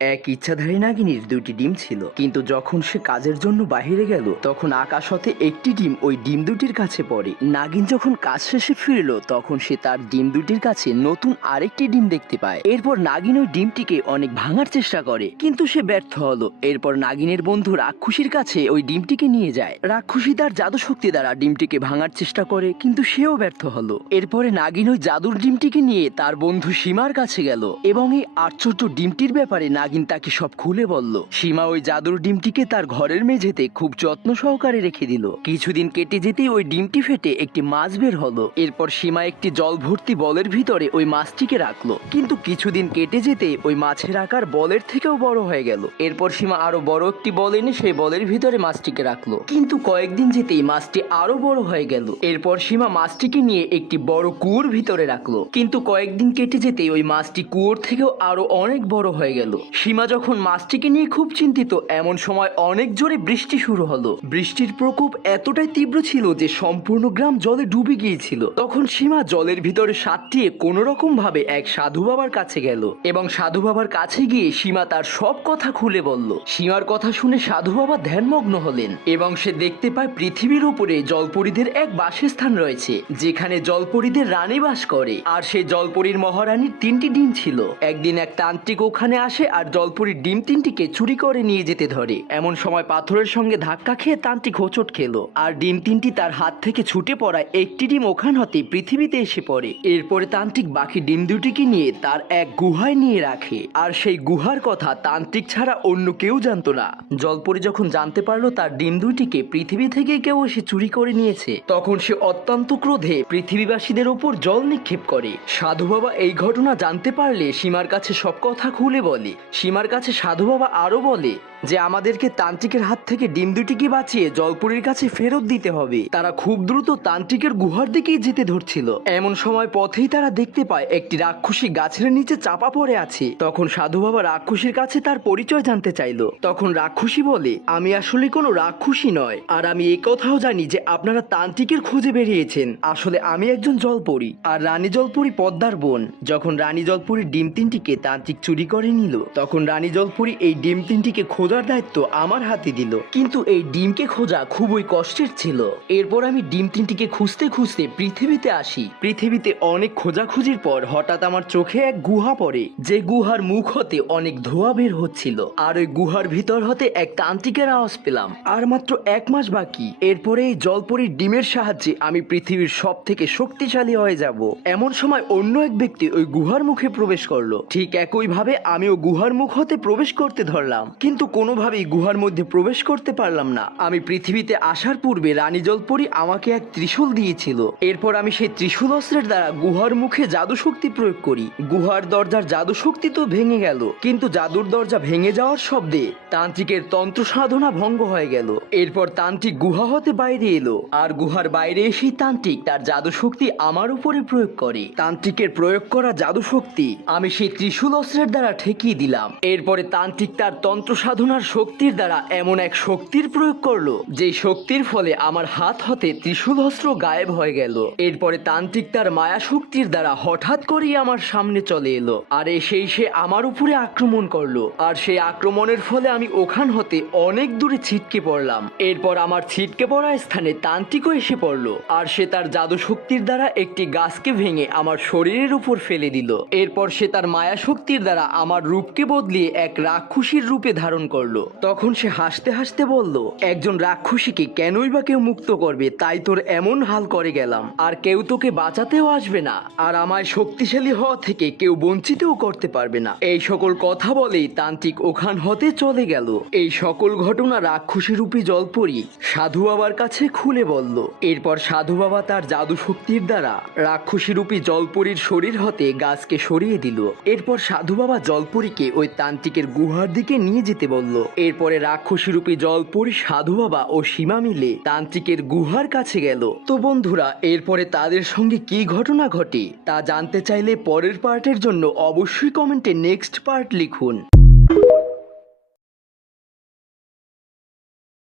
এক ইচ্ছাধারী নাগিনীর দুইটি ডিম ছিল, কিন্তু যখন সে কাজের জন্য বাহিরে গেল তখন আকাশ হতে একটি ডিম ওই ডিম দুটির কাছে পড়ে। নাগিন যখন কাজ শেষে ফিরল তখন সে তার ডিম দুটির কাছে নতুন আরেকটি ডিম দেখতে পায়। এরপর নাগিন ওই ডিমটিকে অনেক ভাঙার চেষ্টা করে, কিন্তু সে ব্যর্থ হলো। এরপর নাগিনের বন্ধু রাক্ষসীর কাছে ওই ডিমটিকে নিয়ে যায়। রাক্ষসী তার জাদু শক্তি দ্বারা ডিমটিকে ভাঙার চেষ্টা করে, কিন্তু সেও ব্যর্থ হলো। এরপরে নাগিন ওই জাদুর ডিমটিকে নিয়ে তার বন্ধু সীমার কাছে গেল এবং এই আশ্চর্য ডিমটির ব্যাপারে নাগিন তাকে সব খুলে বলল। সীমা ওই জাদুর ডিমটিকে তার ঘরের মেঝেতে খুব যত্ন সহকারে রেখে দিল। কিছুদিন কেটে যেতেই ওই ডিমটি ফেটে একটি মাছ বের হলো। এরপর সীমা একটি জল ভর্তি বলের ভিতরে ওই মাছটিকে রাখলো, কিন্তু কিছুদিন কেটে যেতে ওই মাছের আকার বলের থেকেও বড় হয়ে গেল। এরপর সীমা আরো বড় একটি বল এনে সেই বলের ভিতরে মাছটিকে রাখলো, কিন্তু কয়েকদিন যেতেই মাছটি আরো বড় হয়ে গেল। এরপর সীমা মাছটিকে নিয়ে একটি বড় কুয়োর ভিতরে রাখলো, কিন্তু কয়েকদিন কেটে যেতেই ওই মাছটি কুয়োর থেকেও আরো অনেক বড় হয়ে গেল। সীমা যখন মাছটিকে নিয়ে খুব চিন্তিত, এমন সময় অনেক জোরে বৃষ্টি শুরু হলো। বৃষ্টির প্রকোপ এতটাই তীব্র ছিল যে সম্পূর্ণ গ্রাম জলে ডুবে গিয়েছিল। তখন সীমা জলের ভিতরে সাঁতরিয়ে কোনো রকম ভাবে এক সাধু বাবার কাছে গেল এবং সাধু বাবার কাছে গিয়ে সীমা তার সব কথা খুলে বলল। সীমার কথা শুনে সাধু বাবা ধ্যানমগ্ন হলেন এবং সে দেখতে পায় পৃথিবীর উপরে জলপরীদের এক বাসস্থান রয়েছে, যেখানে জলপরীদের রানী বাস করে। আর সেই জলপরীর মহারানীর তিনটি ডিম ছিল। একদিন এক তান্ত্রিক ওখানে আসে আর জলপরীর ডিম তিনটিকে চুরি করে নিয়ে যেতে ধরে। এমন সময় পাথরের সঙ্গে ধাক্কা খেয়ে তান্ত্রিক হোঁচট খেলো আর ডিম তিনটি তার হাত থেকে ছুটে পড়ায় একটি ডিম ওখান হতে পৃথিবীতে এসে পড়ে। এরপরে তান্ত্রিক বাকি ডিম দুটিকে নিয়ে তার এক গুহায় নিয়ে রাখে, আর সেই গুহার কথা তান্ত্রিক ছাড়া অন্য কেউ জানতো না। জলপরী যখন জানতে পারলো তার ডিম দুটিকে পৃথিবী থেকে কেউ এসে চুরি করে নিয়েছে, তখন সে অত্যন্ত ক্রোধে পৃথিবীবাসীদের উপর জল নিক্ষেপ করে। সাধু বাবা এই ঘটনা জানতে পারলে সীমার কাছে সব কথা খুলে বলে। সীমার কাছে সাধু বাবা আরো বলে যে আমাদেরকে তান্ত্রিকের হাত থেকে ডিম দুটিকে বাঁচিয়ে জলপরীর কাছে ফেরত দিতে হবে। তারা খুব দ্রুত তান্ত্রিকের গুহার দিকেই যেতে ধরছিল। এমন সময় পথেই তারা দেখতে পায় একটি রাক্ষসী গাছের নিচে চাপা পড়ে আছে। তখন সাধু বাবা রাক্ষসীর কাছে তার পরিচয় জানতে চাইলো। তখন রাক্ষসী বলে, আমি আসলে কোনো রাক্ষসী নয়, আর আমি এই কথাও জানি যে আপনারা তান্ত্রিকের খোঁজে বেরিয়েছেন। আসলে আমি একজন জলপরী, আর রানী জলপরী পদ্মার বোন। যখন রানী জলপরীর ডিম তিনটিকে তান্ত্রিক চুরি করে নিল, তখন রানী জলপরী এই ডিম তিনটিকে খোঁজার দায়িত্ব আমার হাতে দিল, কিন্তু এই ডিমকে খোঁজা খুবই কষ্টের ছিল। এরপর আমি ডিম তিনটিকে খুঁজতে খুঁজতে পৃথিবীতে আসি। পৃথিবীতে অনেক খোঁজাখুঁজির পর হঠাৎ আমার চোখে এক গুহা পড়ে, যে গুহার মুখ হতে অনেক ধোঁয়া বের হচ্ছিল। আর ওই গুহার ভিতর হতে এক তান্ত্রিকের আওয়াজ পেলাম। আর মাত্র 1 মাস বাকি, এরপরে এই জলপরীর ডিমের সাহায্যে আমি পৃথিবীর সব থেকে শক্তিশালী হয়ে যাব। এমন সময় অন্য এক ব্যক্তি ওই গুহার মুখে প্রবেশ করলো। ঠিক একইভাবে আমিও গুহার মুখ হতে প্রবেশ করতে ধরলাম, কিন্তু কোনোভাবেই গুহার মধ্যে প্রবেশ করতে পারলাম না। আমি পৃথিবীতে আসার পূর্বে রানী জলপরী আমাকে এক ত্রিশূল দিয়েছিল। এরপর আমি সেই ত্রিশূল অস্ত্রের দ্বারা গুহার মুখে জাদু শক্তি প্রয়োগ করি। গুহার দরজার জাদু শক্তি তো ভেঙে গেল, কিন্তু জাদুর দরজা ভেঙে যাওয়ার শব্দে তান্ত্রিকের তন্ত্র সাধনা ভঙ্গ হয়ে গেল। এরপর তান্ত্রিক গুহা হতে বাইরে এলো, আর গুহার বাইরে এসেই তান্ত্রিক তার জাদু শক্তি আমার উপরে প্রয়োগ করে। তান্ত্রিকের প্রয়োগ করা জাদু শক্তি আমি সেই ত্রিশূল অস্ত্রের দ্বারা ঠেকিয়ে দিলাম। এরপরে তান্ত্রিক তার তন্ত্র সাধনার শক্তির দ্বারা এমন এক শক্তির প্রয়োগ করলো, যে শক্তির ফলে আমার হাত হতে ত্রিশূল অস্ত্র গায়েব হয়ে গেল। এরপরে তান্ত্রিক তার মায়া শক্তির দ্বারা হঠাৎ করেই আমার সামনে চলে এলো, আর এসেই সে আমার উপরে আক্রমণ করলো। আর সেই আক্রমণের ফলে আমি ওখান হতে অনেক দূরে ছিটকে পড়লাম। এরপর আমার ছিটকে পড়া স্থানে তান্ত্রিকও এসে পড়লো, আর সে তার জাদু শক্তির দ্বারা একটি গাছকে ভেঙে আমার শরীরের উপর ফেলে দিল। এরপর সে তার মায়া শক্তির দ্বারা আমার রূপকে বদলিয়ে এক রাক্ষসীর রূপে ধারণ করলো। তখন সে হাসতে হাসতে বলল, একজন রাক্ষসীকে কেনই বা কেউ মুক্ত করবে, তাই তোর এমন হাল করে গেলাম, আর কেউ তোকে বাঁচাতেও আসবে না, আর আমায় শক্তিশালী হওয়া থেকে কেউ বঞ্চিতও করতে পারবে না। এই সকল কথা বলেই তান্ত্রিক ওখান হতে চলে গেল। এই সকল ঘটনা রাক্ষসী রূপী জলপরী সাধু বাবার কাছে খুলে বলল। এরপর সাধু বাবা তার জাদু শক্তির দ্বারা রাক্ষসী রূপী জলপরীর শরীর হতে গাছকে সরিয়ে দিল। এরপর সাধু বাবা জলপরীকে ওই তান্ত্রিকের গুহার দিকে নিয়ে যেতে বলল। এরপরে রাক্ষসী রূপী জলপরী সাধু বাবা ও সীমা মিলে তান্ত্রিকের গুহার কাছে গেল। তো বন্ধুরা, এরপরে তাদের সঙ্গে কি ঘটনা ঘটে তা জানতে চাইলে পরের পার্টের জন্য অবশ্যই কমেন্টে নেক্সট পার্ট লিখুন।